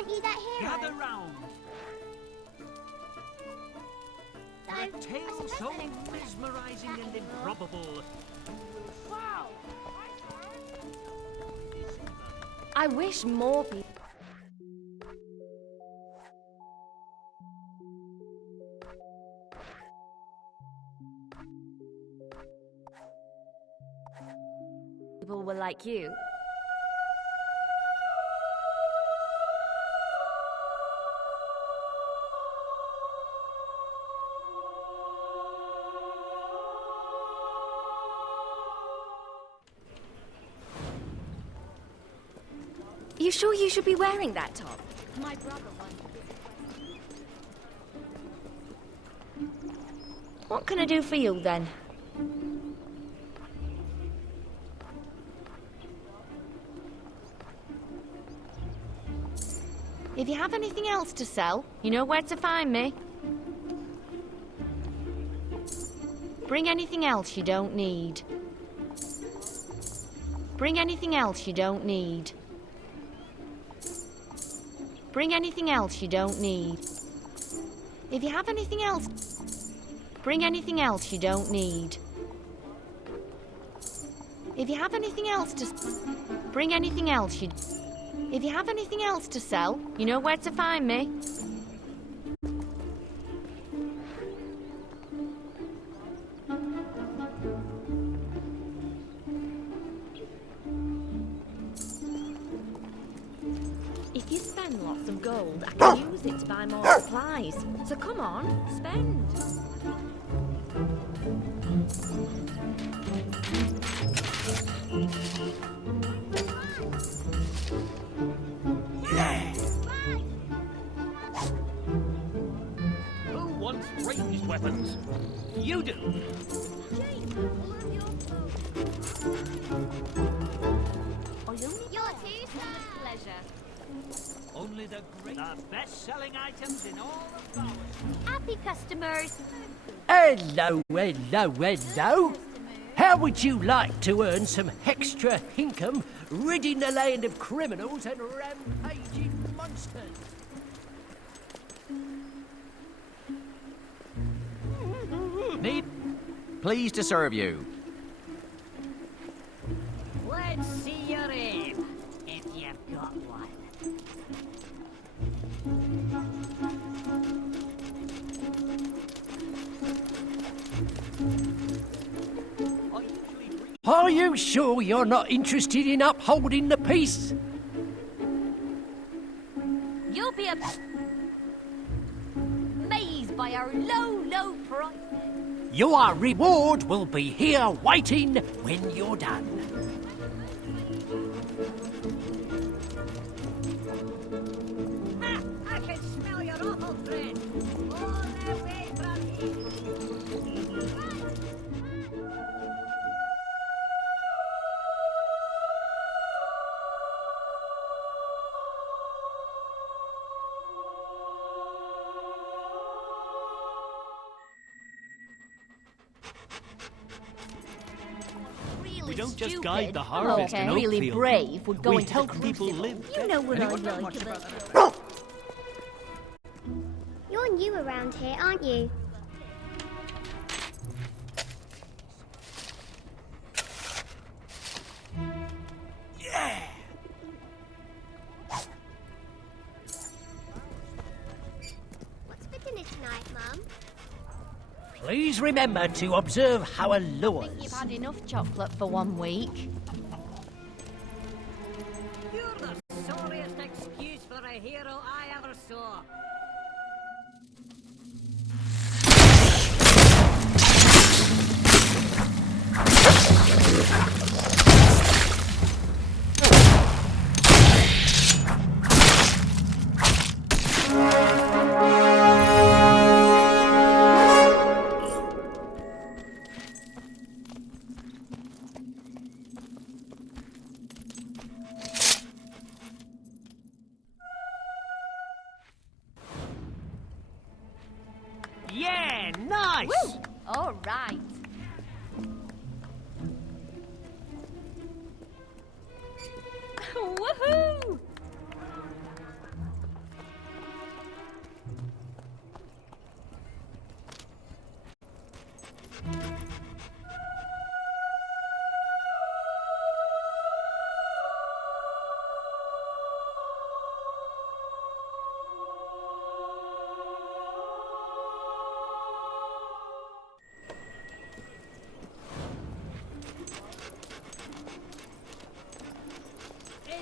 Aren't you that hero? Gather round. A tale so mesmerizing and improbable. Wow! I wish more people... people were like you. You sure you should be wearing that top? My brother wanted it. What can I do for you then? If you have anything else to sell, you know where to find me. Bring anything else you don't need. Bring anything else you don't need. Bring anything else you don't need. If you have anything else, bring anything else you don't need. If you have anything else to, bring anything else you. If you have anything else to sell, you know where to find me. If you spend lots of gold, I can use it to buy more supplies. So come on, spend. Who wants ranged weapons? You do. You're too sad. Pleasure. Only the best-selling items in all of Fable. Happy customers. Hello, hello, hello. How would you like to earn some extra income ridding the land of criminals and rampaging monsters? Need? Pleased to serve you. Let's see your aim, if you've got one. Are you sure you're not interested in upholding the peace? You'll be amazed by our low, low price. Your reward will be here waiting when you're done. Ha! I can smell your awful friend. All the way from here. We don't just guide the harvest in really Oakfield. brave would go We into help the people crucible. live. You know what Anyone I know like much about about You're new around here, aren't you? What's for dinner tonight, Mum? Please remember to observe our I think laws. you've had enough chocolate for 1 week. You're the sorriest excuse for a hero I ever saw. Yeah, nice! Woo! All right. Woohoo!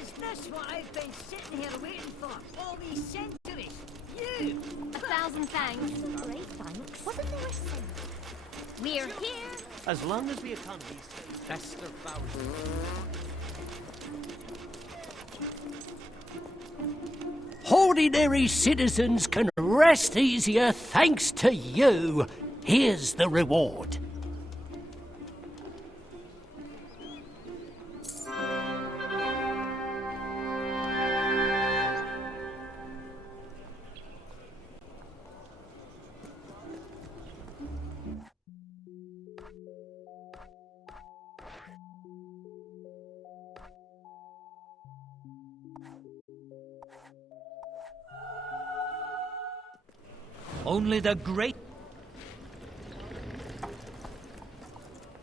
Is this what I've been sitting here waiting for all these centuries? You! 1,000 thanks. Great thanks. Wasn't there a scent? We're here. As long as the economy's best of thousands. Ordinary citizens can rest easier thanks to you. Here's the reward. Only the great...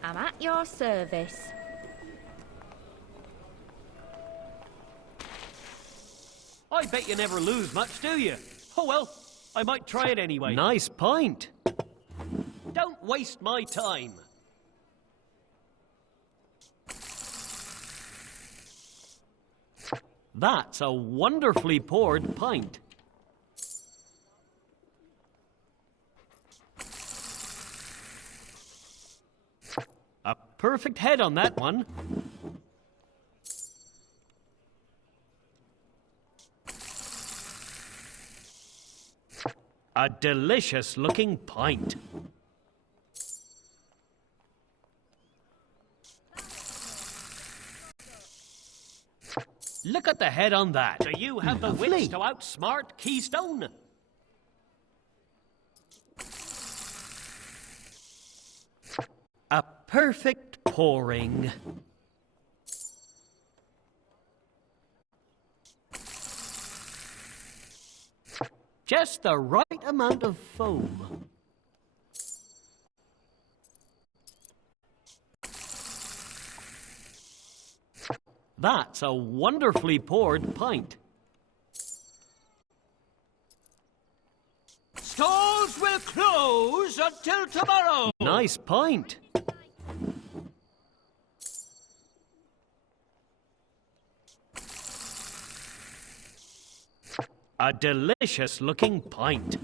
I'm at your service. I bet you never lose much, do you? Oh well, I might try it anyway. Nice point. Don't waste my time. That's a wonderfully poured pint. A perfect head on that one. A delicious looking pint. Look at the head on that. Do you have the wits to outsmart Keystone? A perfect pouring. Just the right amount of foam. That's a wonderfully poured pint. Stalls will close until tomorrow. Nice pint. A delicious looking pint.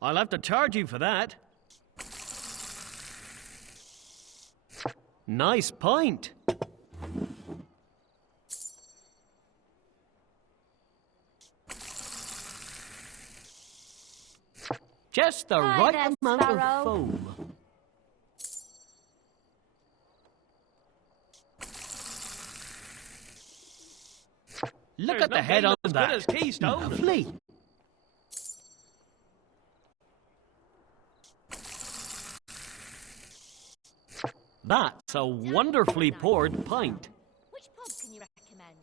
I'll have to charge you for that. Nice pint. Just the Hi right there, amount Sparrow. of foam. Look There's at no the head game on as that. good as Keystone. Lovely. That's a wonderfully poured pint. Which pub can you recommend?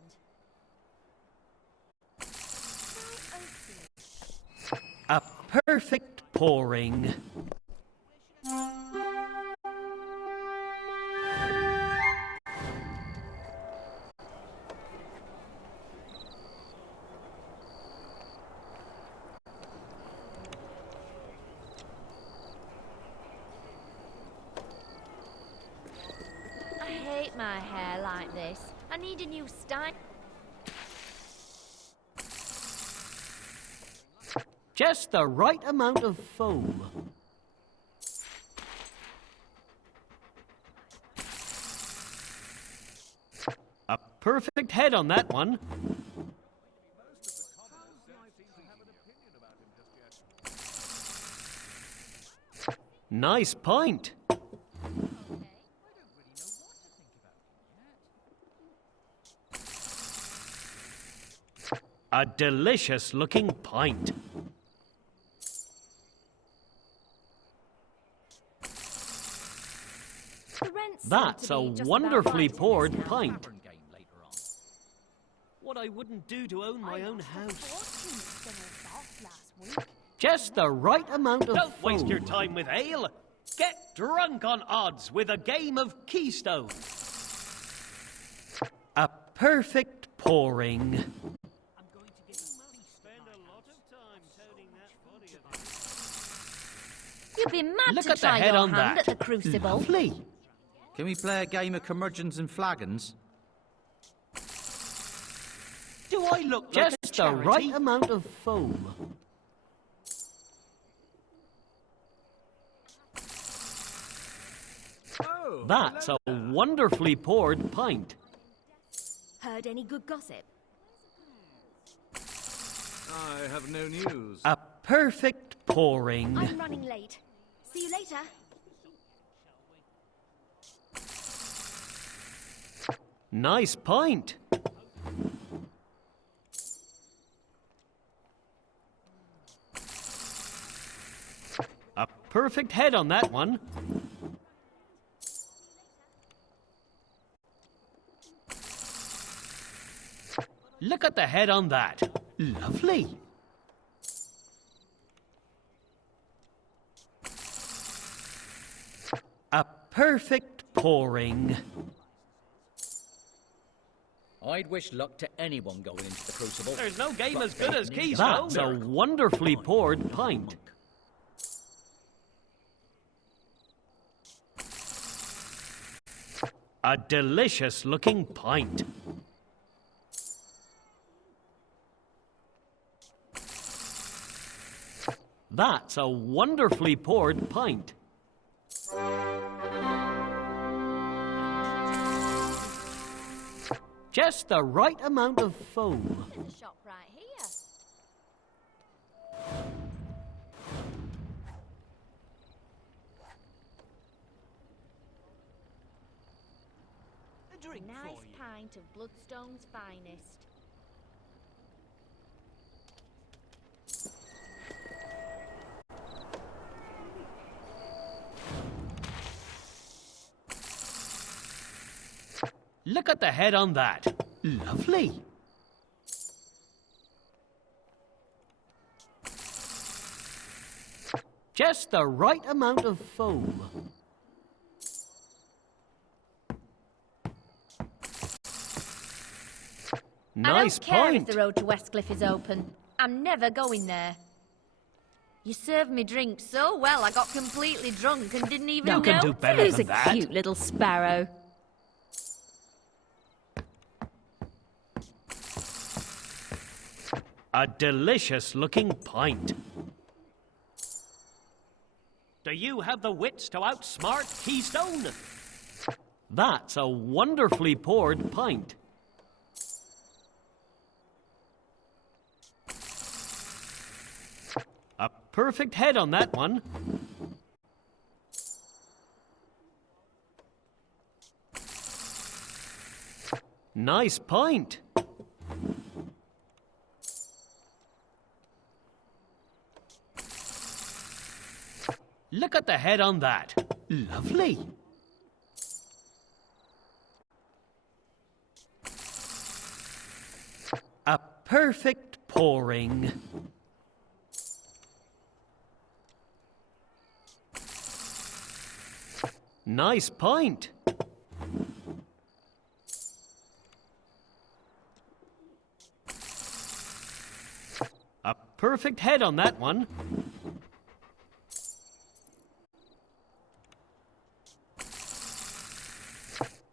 A perfect pouring. I hate my hair like this. I need a new style. Just the right amount of foam. A perfect head on that one. Nice pint. A delicious looking pint. The rents seem That's to a be just about wonderfully right in poured this town. pint. What I wouldn't do to own my own house. Fortune spinner's boss last week. Just the right amount of Don't waste foam. your time with ale. Get drunk on odds with a game of Keystone. A perfect pouring. I'm going to give a spend a lot of time toting that body of You'd be mad Look to at the try head your on hand that. at the crucible. Lovely. Can we play a game of curmudgeons and flagons? Do I look just Just like the a right charity? amount of foam. That's a wonderfully poured pint. Heard any good gossip? I have no news. A perfect pouring. I'm running late. See you later. Nice pint. A perfect head on that one. Look at the head on that. Lovely. A perfect pouring. I'd wish luck to anyone going into the Crucible. There's no game But as good they as need Keystone. That's a wonderfully poured pint. A delicious looking pint. That's a wonderfully poured pint. Just the right amount of foam. There's a shop right here. A drink Nice for you. pint of Bloodstone's finest. Look at the head on that. Lovely. Just the right amount of foam. Nice I don't care pint. if the road to Westcliff is open. I'm never going there. You served me drink so well I got completely drunk and didn't even You know. can do better Who's than a that. cute little sparrow? A delicious looking pint. Do you have the wits to outsmart Keystone? That's a wonderfully poured pint. A perfect head on that one. Nice pint. Look at the head on that. Lovely. A perfect pouring. Nice pint. A perfect head on that one.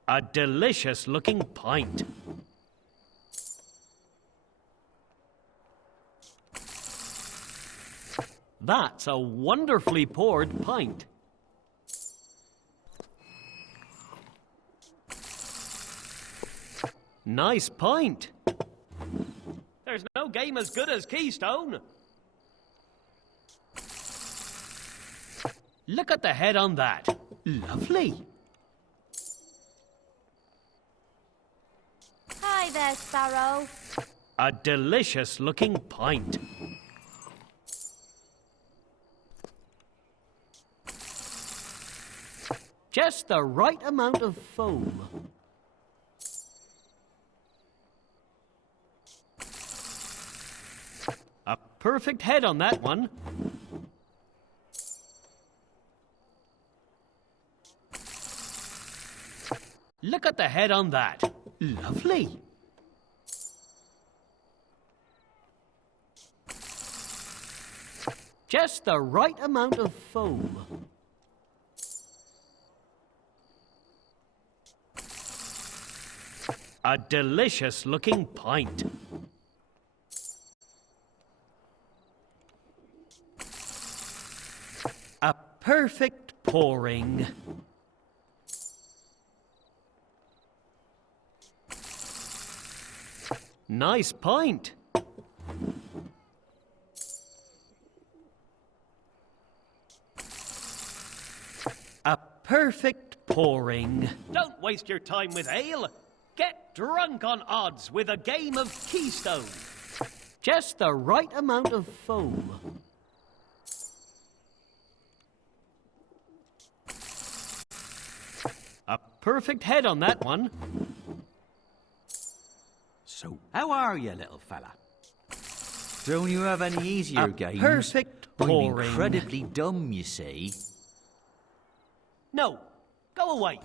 A delicious looking pint. That's a wonderfully poured pint. Nice pint. There's no game as good as Keystone. Look at the head on that. Lovely. Hi there, Sparrow. A delicious looking pint. Just the right amount of foam. A perfect head on that one. Look at the head on that. Lovely. Just the right amount of foam. A delicious looking pint. A perfect pouring. Nice pint. A perfect pouring. Don't waste your time with ale. Get drunk on odds with a game of Keystone. Just the right amount of foam. A perfect head on that one. So, how are you, little fella? Don't you have any easier A games? perfect I'm pouring. incredibly dumb, you see. No, go away.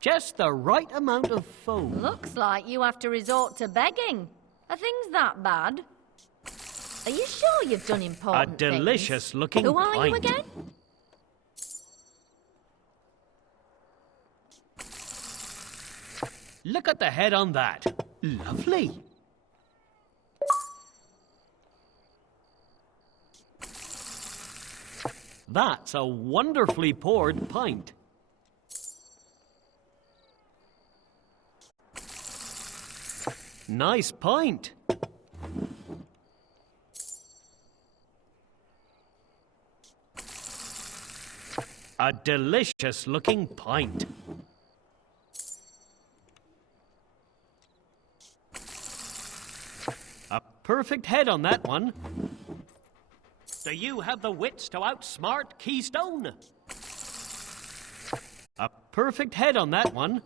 Just the right amount of foam. Looks like you have to resort to begging. Are things that bad? Are you sure you've done A important things? delicious looking Who are you pint. again? Look at the head on that. Lovely. That's a wonderfully poured pint. Nice pint. A delicious looking pint. A perfect head on that one. Do you have the wits to outsmart Keystone? A perfect head on that one.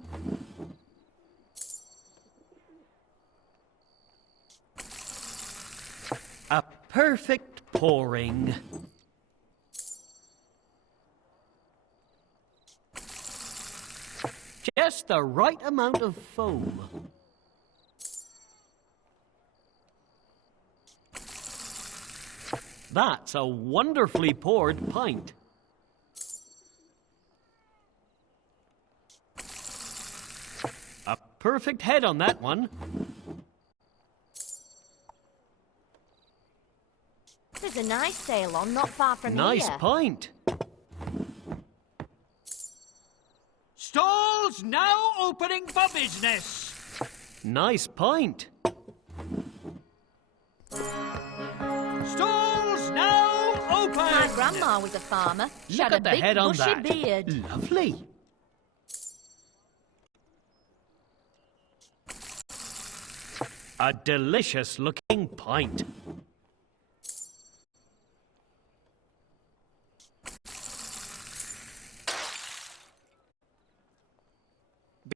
A perfect pouring. Just the right amount of foam. That's a wonderfully poured pint. A perfect head on that one. There's a nice sale on not far from Nice here. pint. Stalls now opening for business. Nice pint. Stalls now open. My grandma was a farmer. She Look had at a the big head on bushy that. beard. Lovely. A delicious looking pint.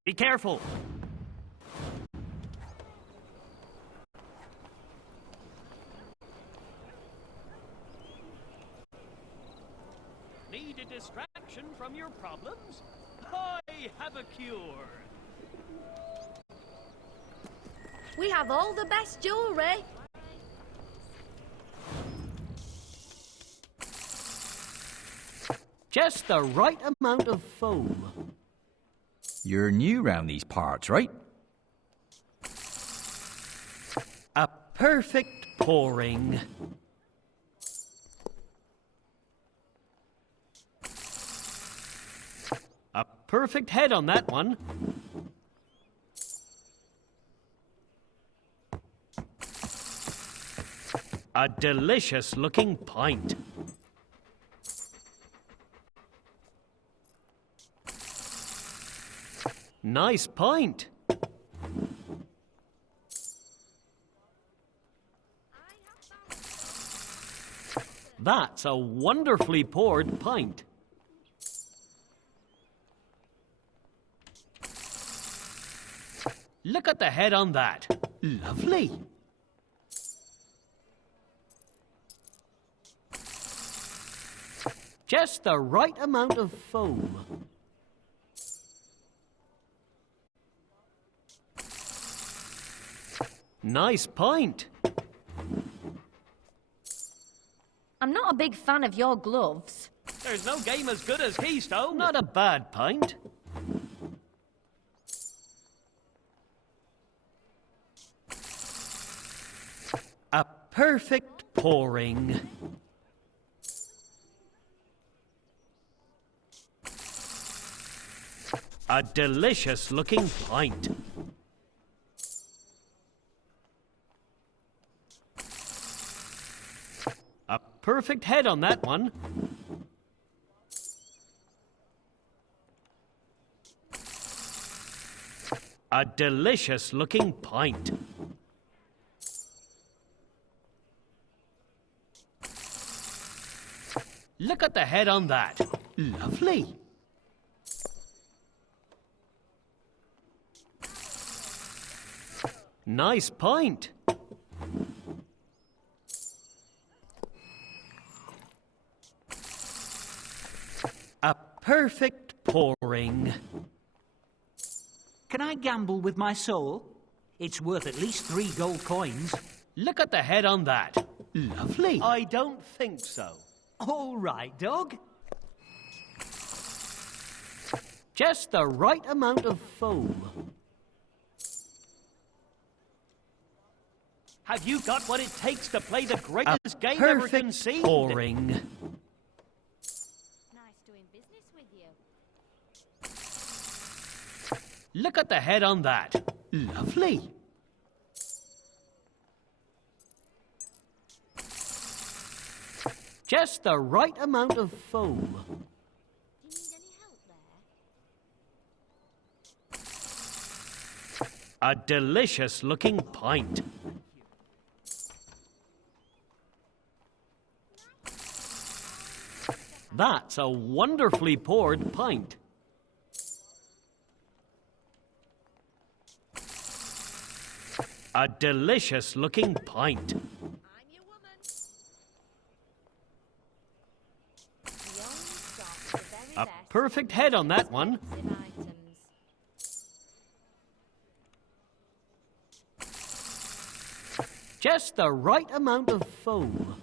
Be careful. Need a distraction from your problems? I have a cure. We have all the best jewellery. Just the right amount of foam. You're new round these parts, right? A perfect pouring. A perfect head on that one. A delicious looking pint. Nice pint. That's a wonderfully poured pint. Look at the head on that. Lovely. Just the right amount of foam. Nice pint. I'm not a big fan of your gloves. There's no game as good as Keystone. Not a bad pint. A perfect pouring. A delicious looking pint. A perfect head on that one. A delicious looking pint. Look at the head on that. Lovely. Nice pint. A perfect pouring. Can I gamble with my soul? It's worth at least 3 gold coins. Look at the head on that. Lovely. I don't think so. All right, dog. Just the right amount of foam. Have you got what it takes to play the greatest game ever Perfect conceived? pouring. Nice doing business with you. Look at the head on that. Lovely. Just the right amount of foam. Do you need any help there? A delicious looking pint. That's a wonderfully poured pint. A delicious looking pint. I'm your woman. We only stock the very A best perfect head on that one. expensive items. Just the right amount of foam.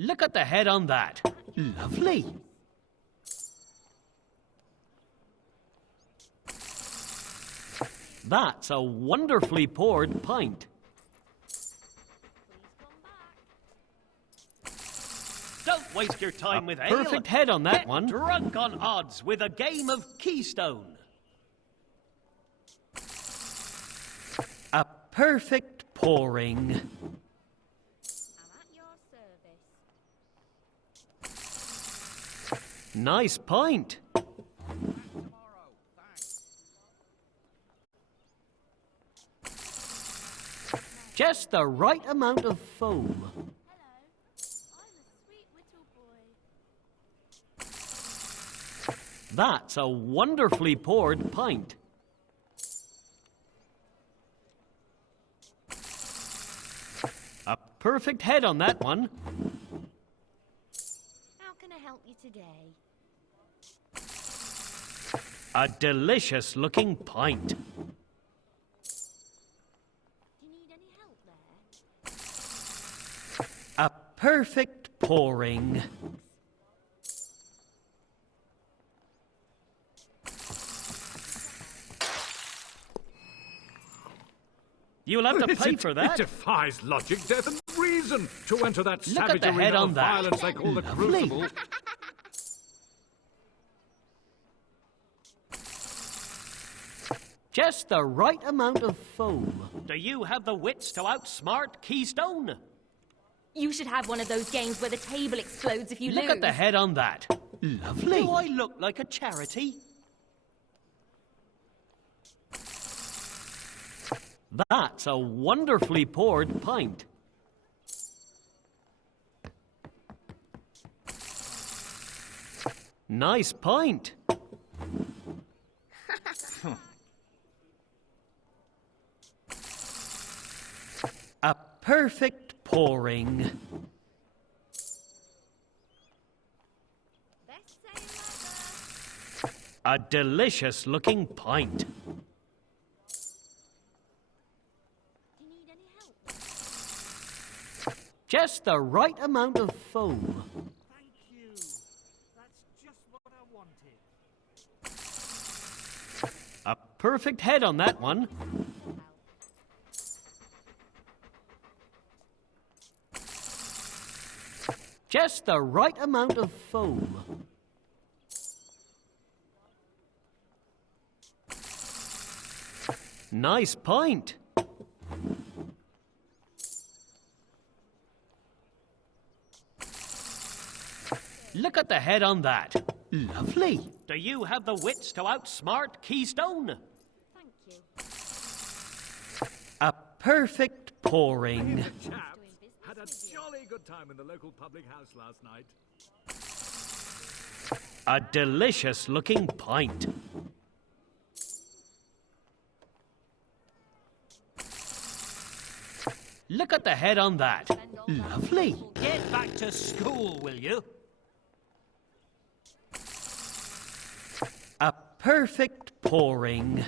Look at the head on that. Lovely. That's a wonderfully poured pint. Don't waste your time with ale. Perfect head on that Get one. drunk on odds with a game of Keystone. A perfect pouring. I'm at your service. Nice pint. Just the right amount of foam. Hello. I'm a sweet little boy. That's a wonderfully poured pint. A perfect head on that one. How can I help you today? A delicious looking pint. Do you need any help there? A perfect pouring. You'll have to pay for It that. defies logic, death, and reason to enter that Look at savage the head arena on of that. violence they call the Lovely. Crucible. Just the right amount of foam. Do you have the wits to outsmart Keystone? You should have one of those games where the table explodes if you Look lose. at the head on that. Lovely. Do I look like a charity? That's a wonderfully poured pint. Nice pint. A perfect pouring. Best sale ever. A delicious looking pint. Just the right amount of foam. Thank you. That's just what I wanted. A perfect head on that one. Just the right amount of foam. Nice point. Look at the head on that. Lovely. Do you have the wits to outsmart Keystone? Thank you. A perfect pouring. Chaps had a jolly good time in the local public house last night. A delicious looking pint. Look at the head on that. Lovely. Get back to school, will you? A perfect pouring.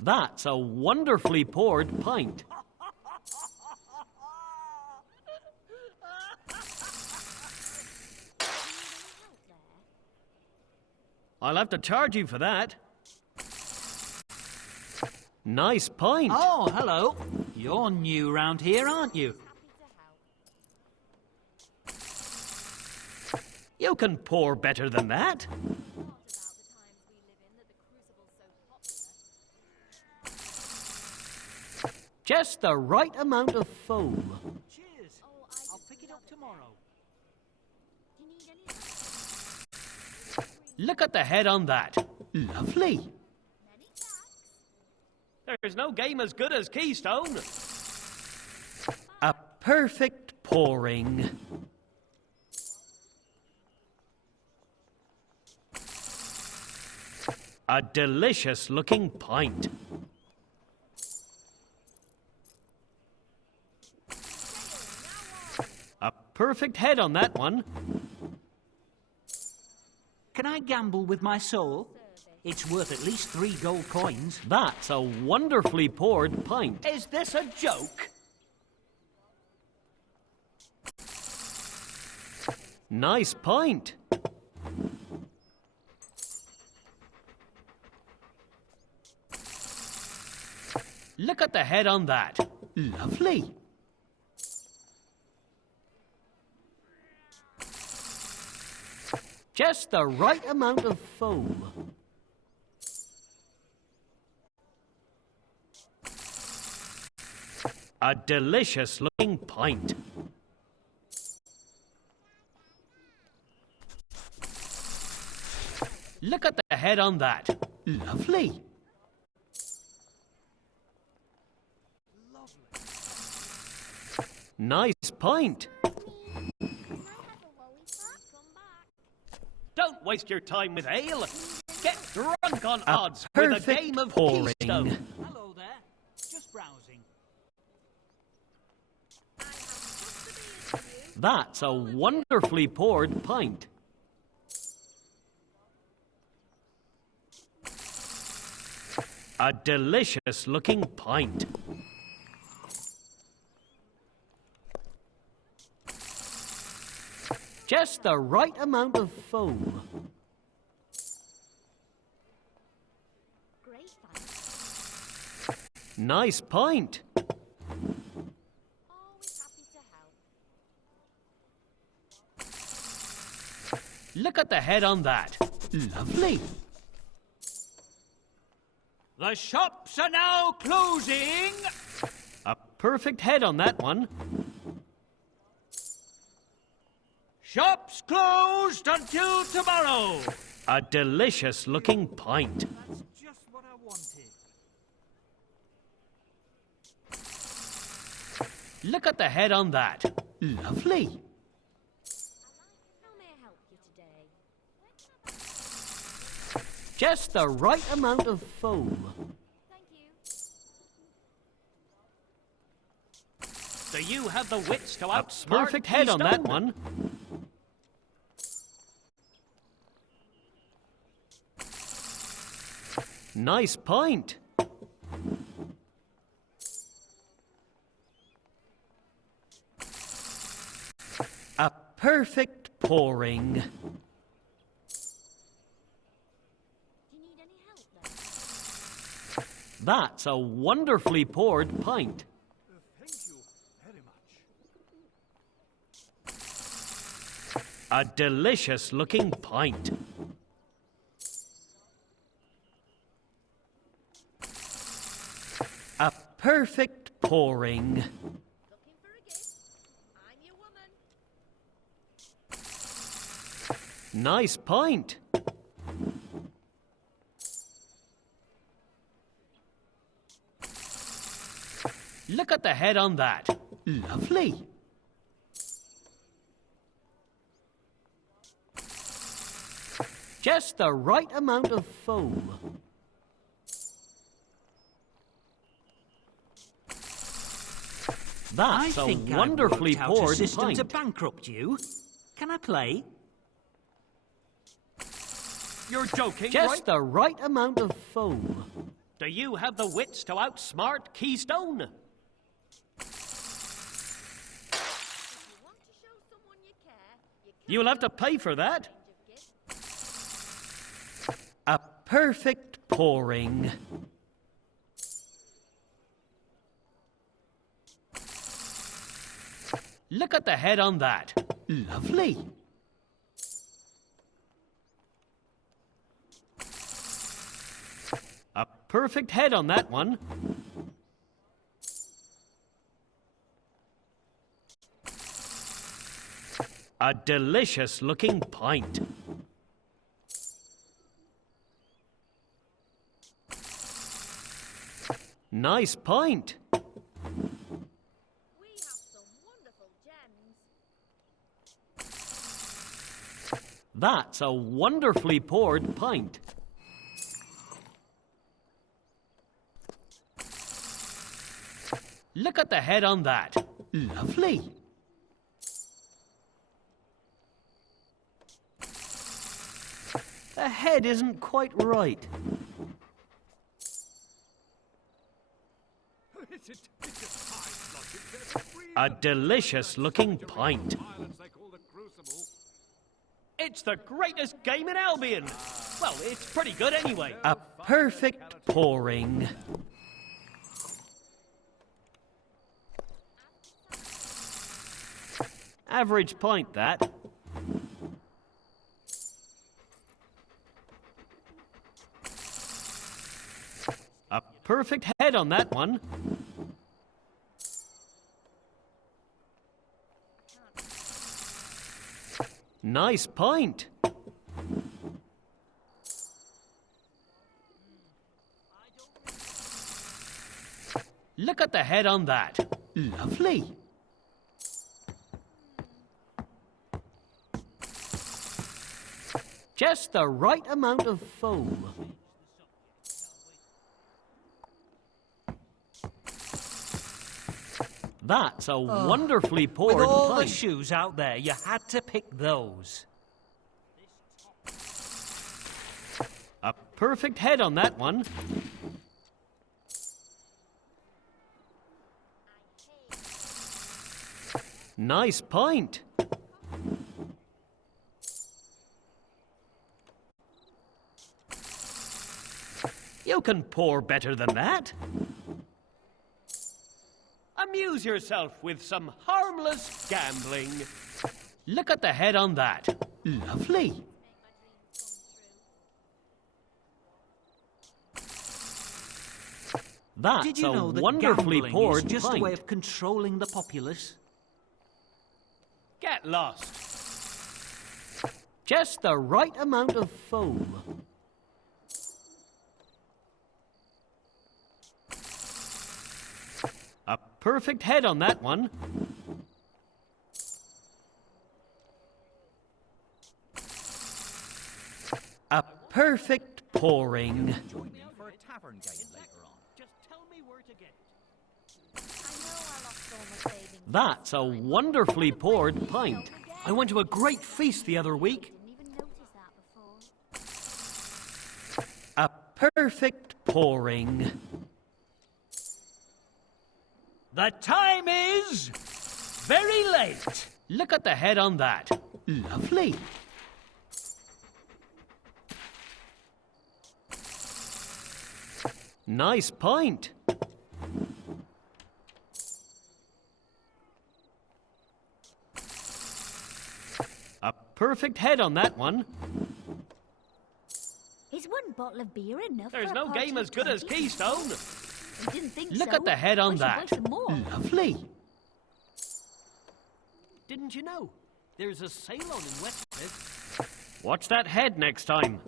That's a wonderfully poured pint. I'll have to charge you for that. Nice pint. Oh, hello. You're new round here, aren't you? You can pour better than that. Just the right amount of foam. Cheers. I'll pick it up tomorrow. Look at the head on that. Lovely. There's no game as good as Keystone. A perfect pouring. A delicious looking pint. A perfect head on that one. Can I gamble with my soul? It's worth at least 3 gold coins. That's a wonderfully poured pint. Is this a joke? Nice pint. Look at the head on that. Lovely. Just the right amount of foam. A delicious looking pint. Look at the head on that. Lovely. Nice pint. Don't waste your time with ale. Get drunk on A odds with a perfect game of pouring. Keystone. Hello there. Just browsing. That's a wonderfully poured pint. A delicious looking pint. Just the right amount of foam. Great, thanks. Nice pint. Always happy to help. Look at the head on that. Lovely. The shops are now closing. A perfect head on that one. Shops closed until tomorrow. A delicious looking pint. That's just what I wanted. Look at the head on that. Lovely. How may I help you today? Just the right amount of foam. Thank you. Do you have the wits to A outsmart perfect head on that Keystone? one. Nice pint. perfect pouring. Do you need any help then? That's a wonderfully poured pint. Thank you very much. A delicious looking pint. A perfect pouring. Looking for a gift? I'm your woman. Nice pint. Look at the head on that. Lovely. Just the right amount of foam. That's I a think wonderfully I've worked out a poured system pint. to bankrupt you. Can I play? You're joking, Just right? the right amount of foam. Do you have the wits to outsmart Keystone? If you want to show someone you care, you can You'll have to pay for that. change of gift. A perfect pouring. Look at the head on that. Lovely. A perfect head on that one. A delicious looking pint. Nice pint. We have some wonderful gems. That's a wonderfully poured pint. Look at the head on that. Lovely. The head isn't quite right. It's a fine logic. There's a reason A delicious looking pint. violence they call the Crucible. It's the greatest game in Albion. Well, it's pretty good anyway. A perfect pouring. Average pint, that. A perfect head on that one. Nice pint. Look at the head on that. Lovely. Just the right amount of foam. That's a wonderfully poured With all pint. the shoes out there, you had to pick those. A perfect head on that one. Nice pint. You can pour better than that. Amuse yourself with some harmless gambling. Look at the head on that. Lovely. That's Did you know a that wonderfully gambling poured is just pint. a way of controlling the populace? Get lost. Just the right amount of foam. A perfect head on that one. A perfect pouring. Join me for a tavern game later on. Just tell me where to get it. I know I lost all my savings. That's a wonderfully poured pint. I went to a great feast the other week. Didn't even notice that before. A perfect pouring. The time is very late. Look at the head on that. Lovely. Nice point. A perfect head on that one. Is one bottle of beer enough? There's for a no party game of as good as 20? Keystone. I didn't think Look so. at the head on We should that. buy some more. Lovely. Didn't you know? There's a sale on in Westford. Watch that head next time.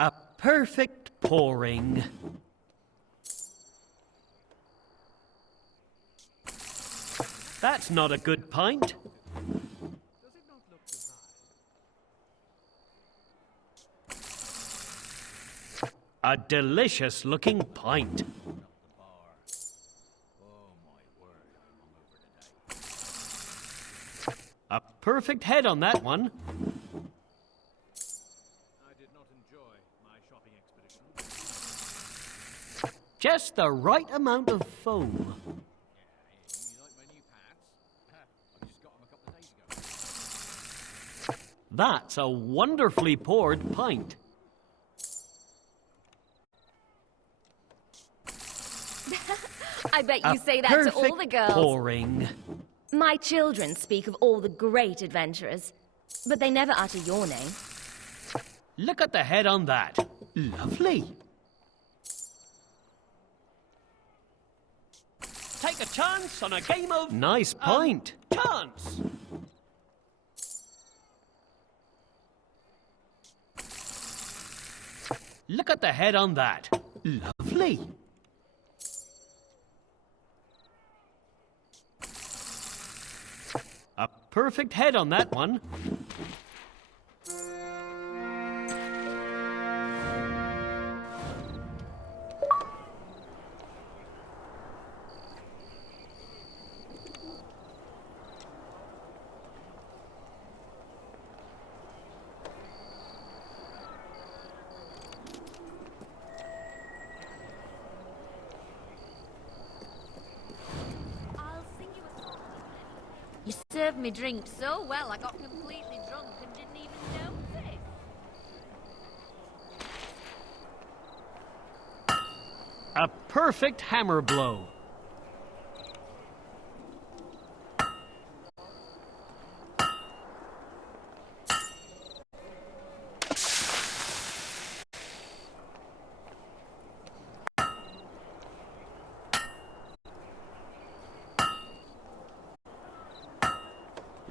A perfect pouring. That's not a good pint. A delicious looking pint. A perfect head on that one. I did not enjoy my shopping expedition. Just the right amount of foam. You like my new pads? I just got them a couple of days ago. That's a wonderfully poured pint. I bet you A say that to all the perfect girls. pouring. My children speak of all the great adventurers, but they never utter your name. Look at the head on that. Lovely. Take a chance on a game of... Nice pint. Chance! Look at the head on that. Lovely. A perfect head on that one. I'll sing you a song. You served me drink so well I got completely drunk and didn't even notice. A perfect hammer blow.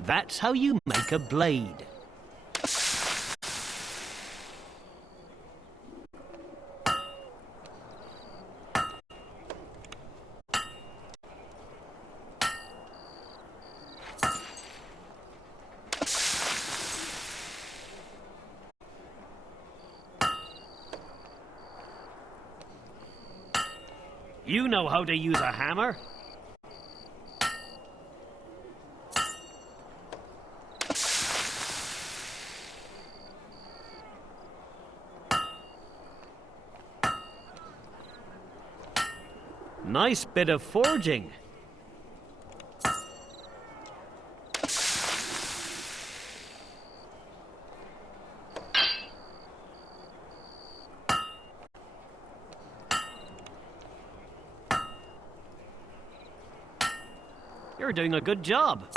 That's how you make a blade. You know how to use a hammer. Nice bit of forging. You're doing a good job.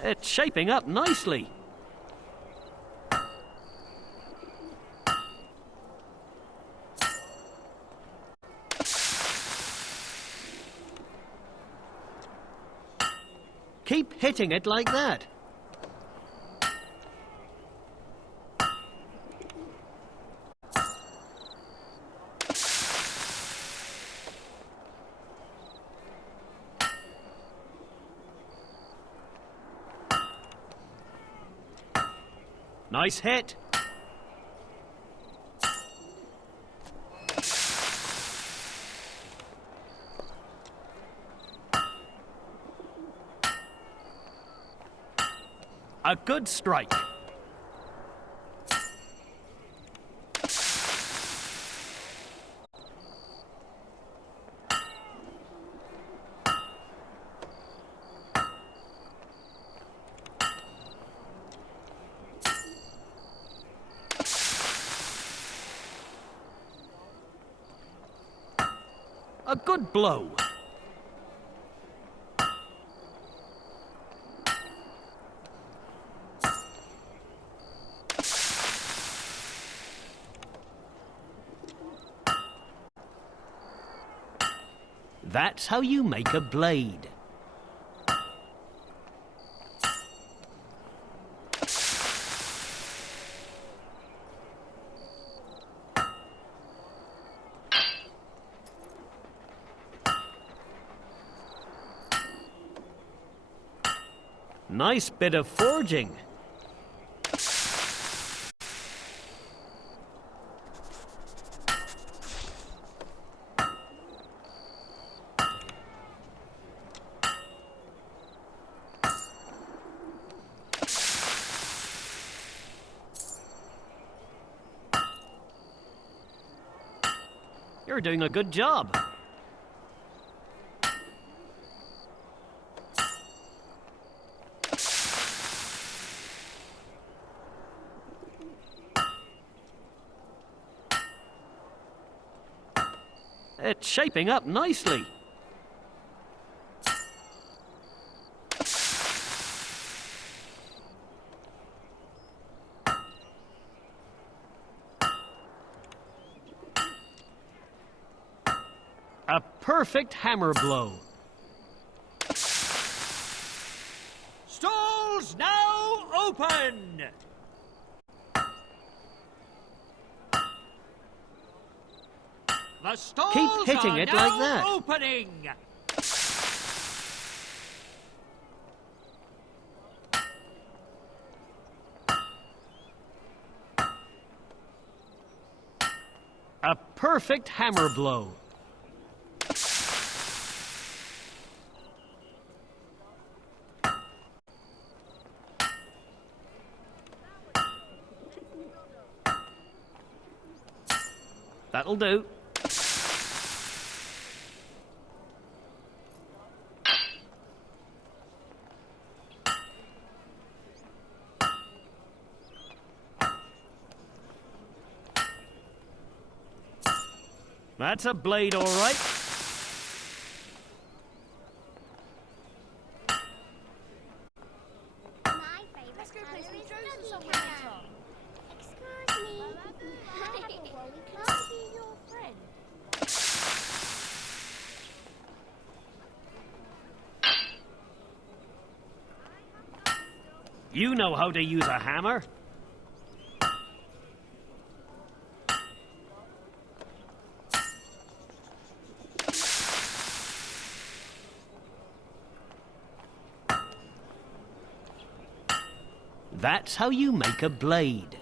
It's shaping up nicely. Keep hitting it like that. Nice hit. A good strike. A good blow. That's how you make a blade. Nice bit of forging. You're doing a good job. It's shaping up nicely. A perfect hammer blow. Stalls now open! The stalls Keep hitting are it now like that. opening! A perfect hammer blow. That'll do. That's a blade, all right. Let's go play some jokes or something later. Excuse me. Can I be your friend? You know how to use a hammer. That's how you make a blade.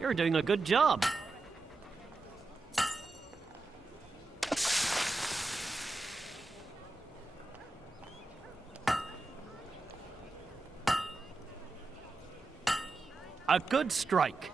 You're doing a good job. A good strike.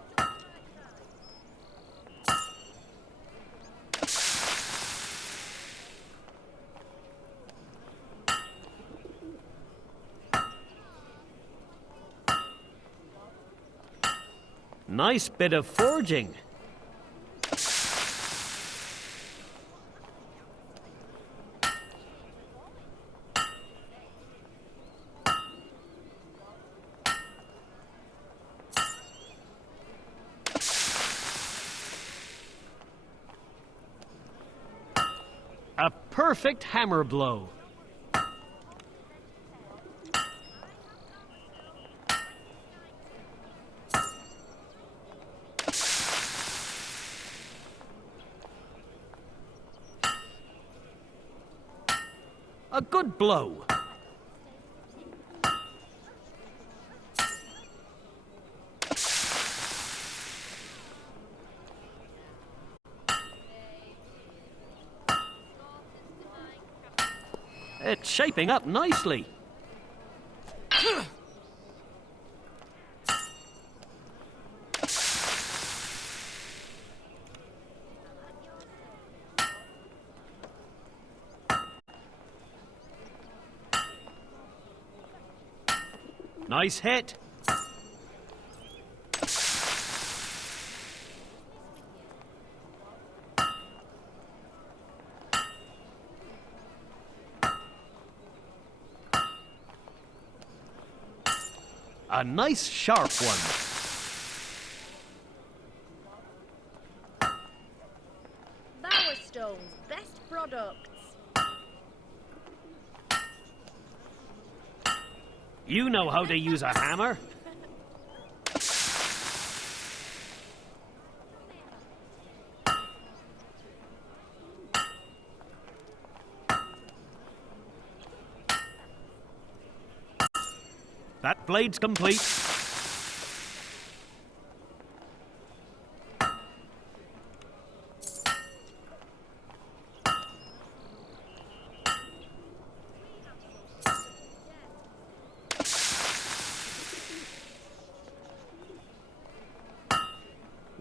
Nice bit of forging. A perfect hammer blow. A good blow. It's shaping up nicely. Nice hit. A nice sharp one. Bowerstone's best products. You know how to use a hammer. That blade's complete.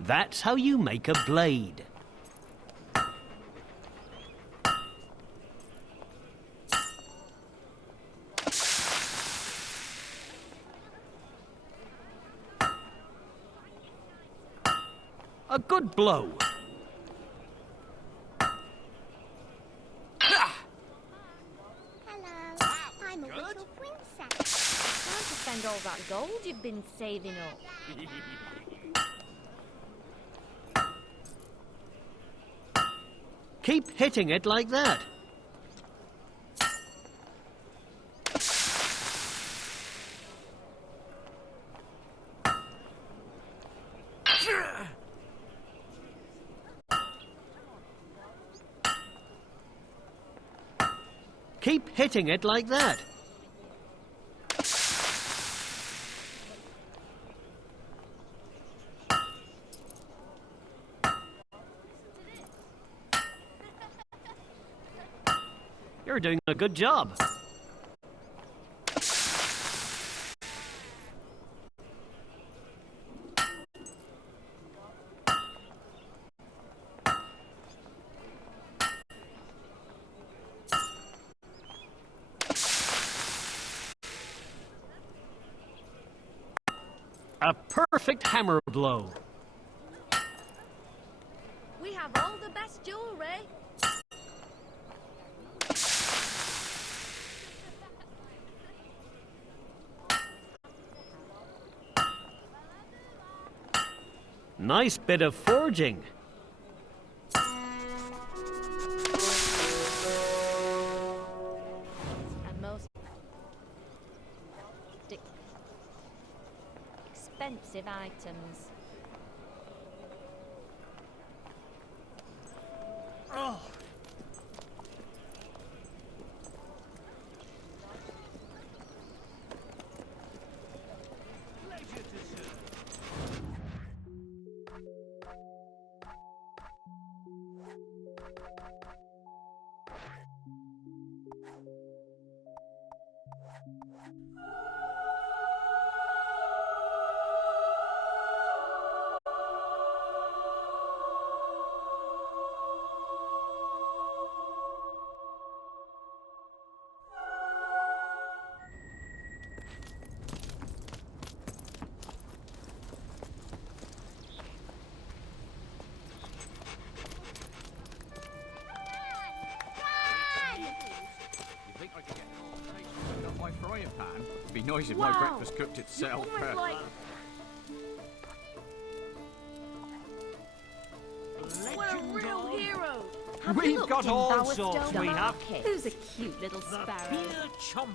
That's how you make a blade. A good blow. Hello, I'm a little princess. Time to spend all that gold you've been saving up. Keep hitting it like that. Keep hitting it like that. You're doing a good job. A perfect hammer blow. We have all the best jewellery. Nice bit of forging. And most expensive items. Oh. Pleasure to serve. You think I could get not my frying pan? It'd be nice if my Wow. breakfast cooked itself. Almost like we're a real hero. Have you We've looked got in all Bowerstone sorts, we have. Market? Who's a cute little The sparrow? beer chomp.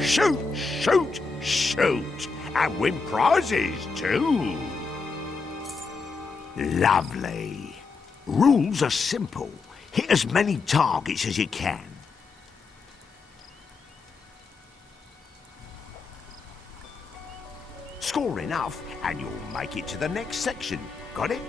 Shoot, shoot, shoot, and win prizes too. Lovely. Rules are simple. Hit as many targets as you can. Score enough, and you'll make it to the next section. Got it?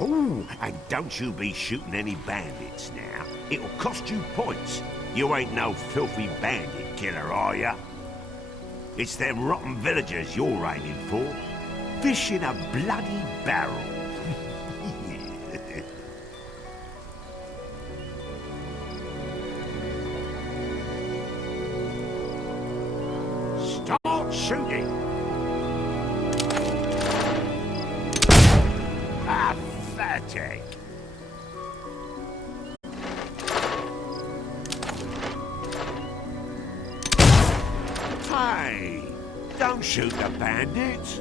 Oh, and don't you be shooting any bandits now. It'll cost you points. You ain't no filthy bandit killer, are ya? It's them rotten villagers you're aiming for. Fish in a bloody barrel. Start shooting. Pathetic. Hey, don't shoot the bandits.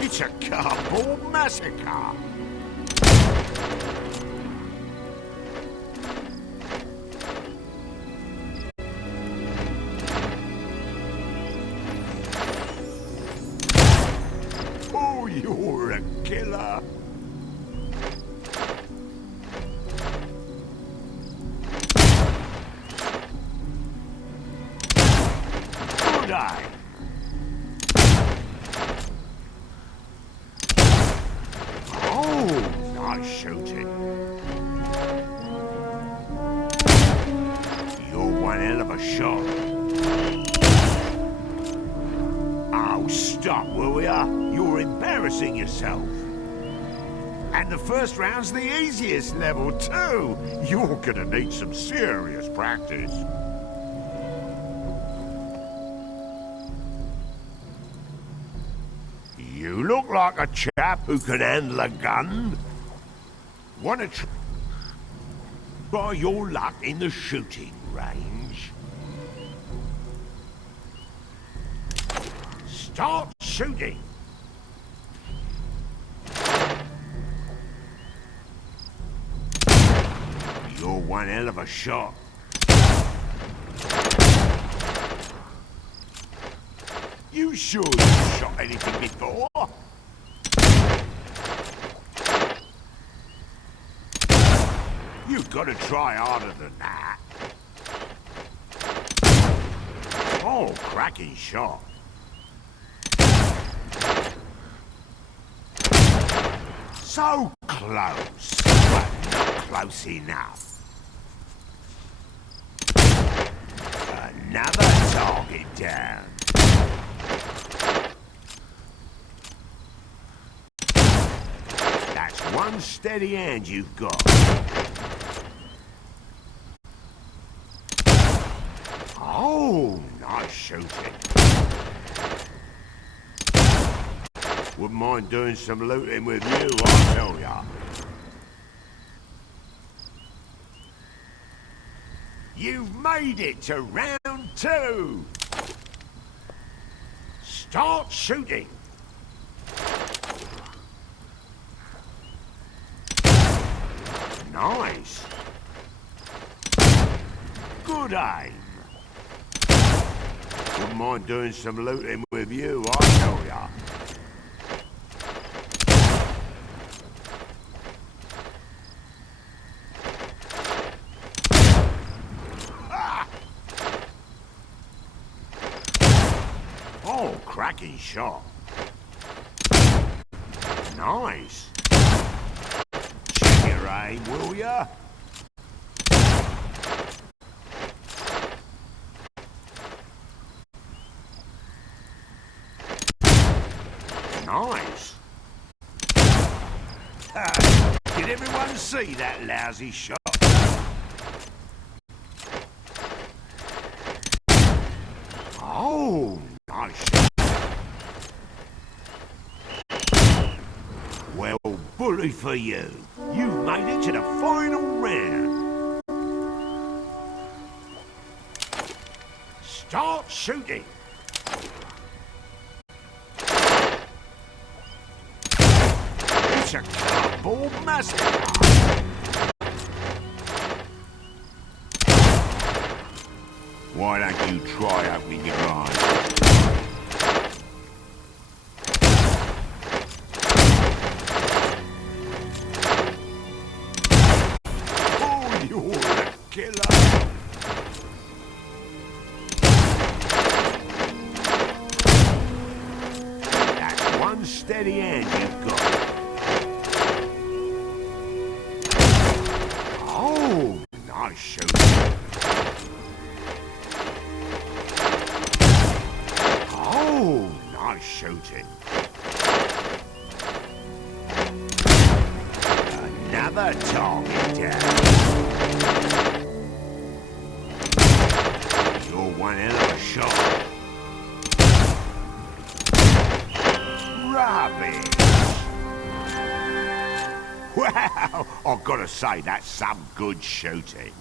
It's a cardboard massacre. Oh, you're a killer. Good eye. Oh, nice shooting. You're one hell of a shot. Oh, stop, will ya? You're embarrassing yourself. And the first round's the easiest level, too. You're gonna need some serious practice. You look like a chap who can handle a gun. Wanna try your luck in the shooting range? Start shooting. You're one hell of a shot. You sure you shot anything before? You've got to try harder than that. Oh, cracking shot. So close, but not close enough. Another target down. That's one steady hand you've got. Oh, nice shooting. Wouldn't mind doing some looting with you, I tell ya. You've made it to round 2. Start shooting. Nice. Good aim. Wouldn't mind doing some looting with you, I tell ya. Oh, cracking shot. Nice. Check your aim, will ya? Nice. Did everyone see that lousy shot? Oh, nice. Well, bully for you. You've made it to the final round. Start shooting. It's a cardboard massacre. Why don't you try opening your eyes? Oh, you're a killer. That's one steady hand you've got. Oh, nice shooting. Oh, nice shooting. Another target down. You're one hell of a shot. Rubbish. Wow, I've got to say that's some good shooting.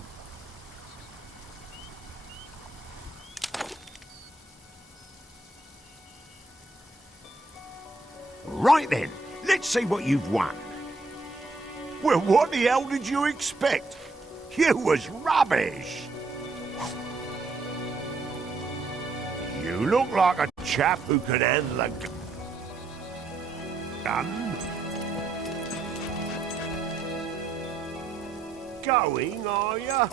Right then, let's see what you've won. Well, what the hell did you expect? You was rubbish. You look like a chap who could handle a gun. Going, are ya?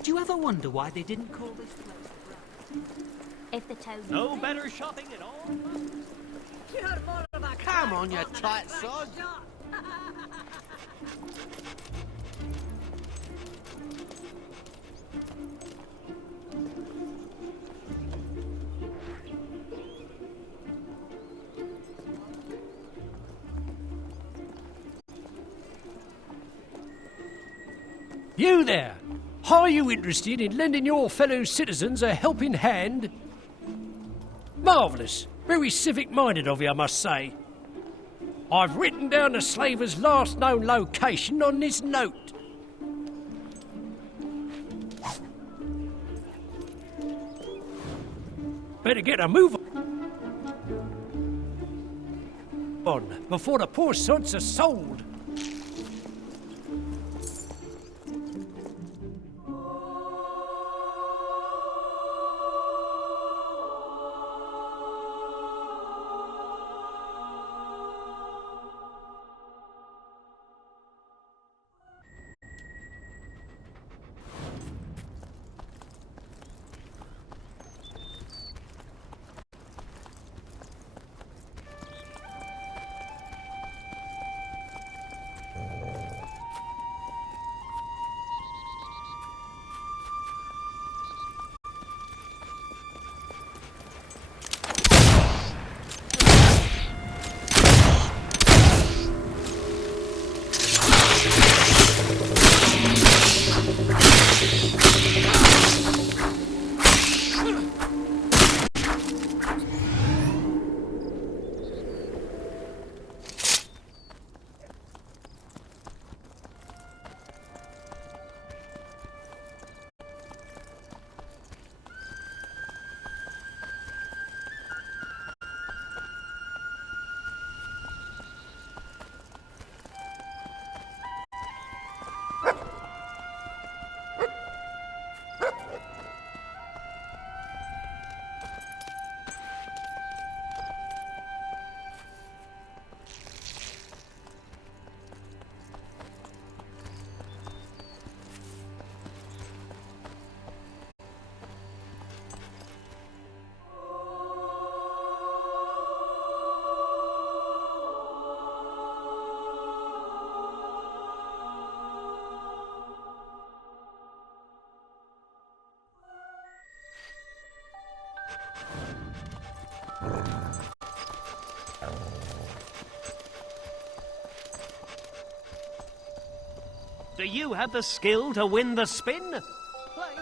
Do you ever wonder why they didn't call this place? If the toad... No better shopping at all. Come on, you tight sod. You there! Are you interested in lending your fellow citizens a helping hand? Marvellous. Very civic-minded of you, I must say. I've written down the slaver's last known location on this note. Better get a move on before the poor sods are sold. Do you have the skill to win the spin? Play.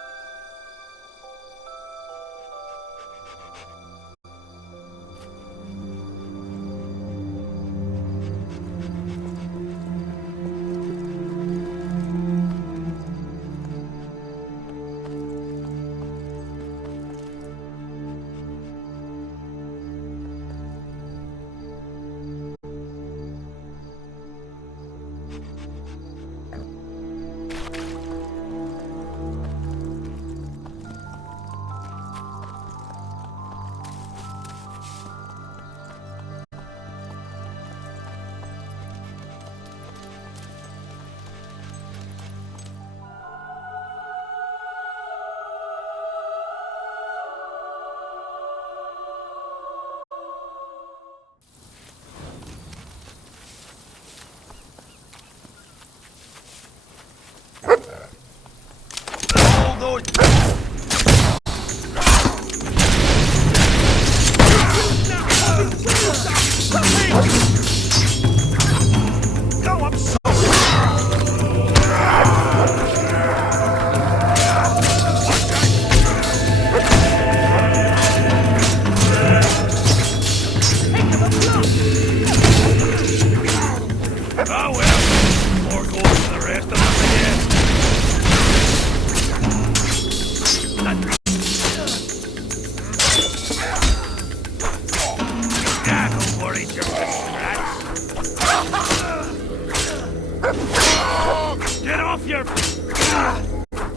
Get off your...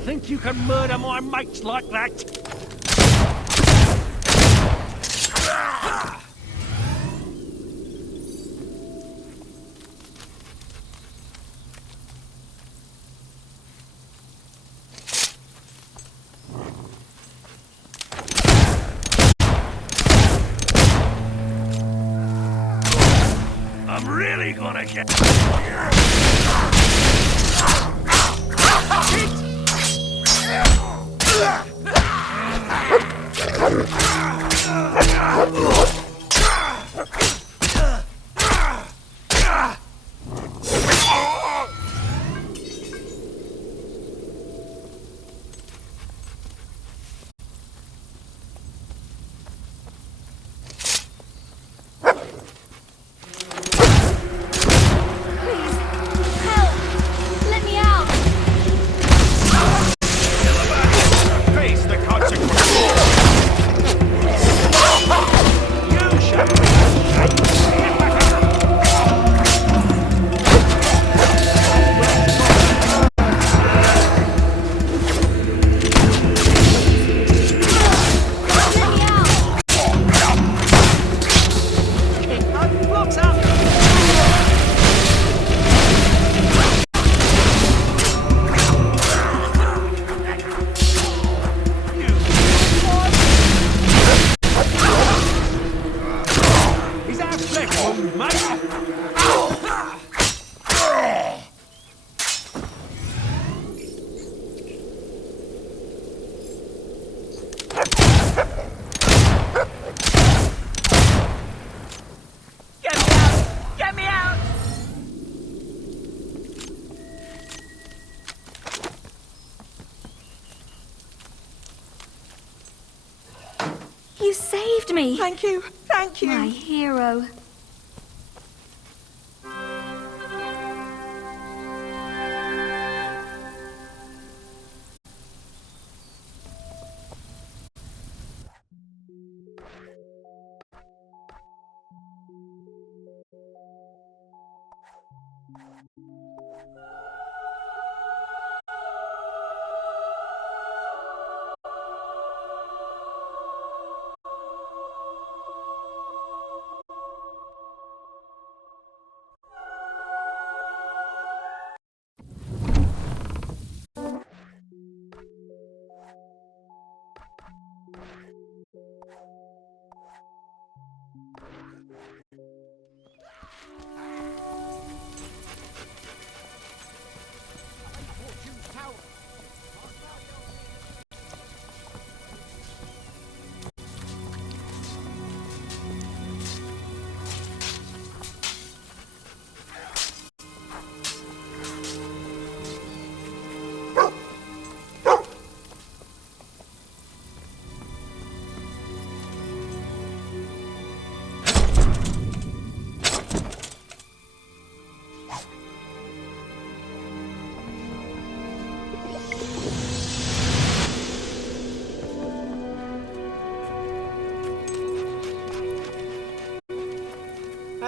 Think you can murder my mates like that? I'm really gonna get... Face the consequences. You He's our flesh wound, mate. Get me out! Get me out! You saved me! Thank you! Thank you! My hero.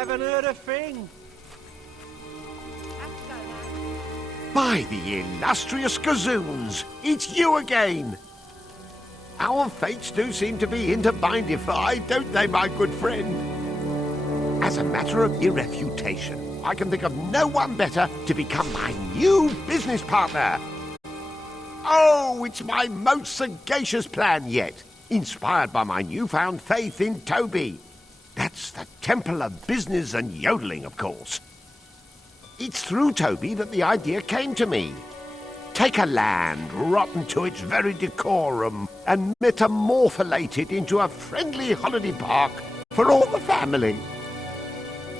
Haven't heard a thing. By the illustrious gazoons, it's you again. Our fates do seem to be interbindified, don't they, my good friend? As a matter of irrefutation, I can think of no one better to become my new business partner. Oh, it's my most sagacious plan yet, inspired by my newfound faith in Toby. That's the Temple of Business and Yodeling, of course. It's through Toby that the idea came to me. Take a land rotten to its very decorum and metamorphosate it into a friendly holiday park for all the family.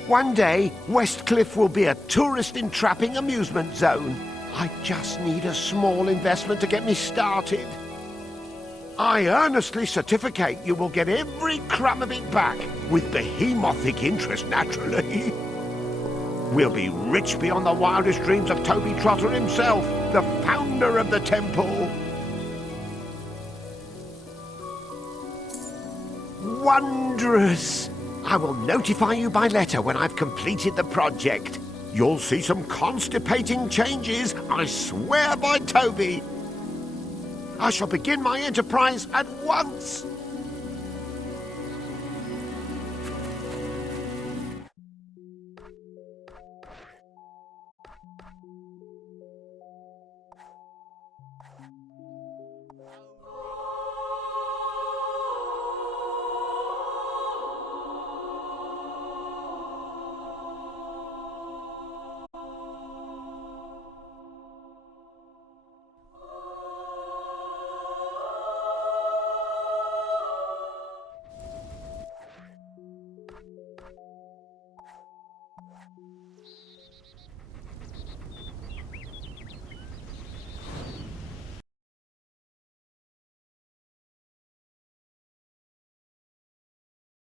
One day, Westcliff will be a tourist-entrapping amusement zone. I just need a small investment to get me started. I earnestly certificate you will get every crumb of it back, with behemothing interest, naturally. We'll be rich beyond the wildest dreams of Toby Trotter himself, the founder of the temple. Wondrous! I will notify you by letter when I've completed the project. You'll see some constipating changes, I swear by Toby. I shall begin my enterprise at once.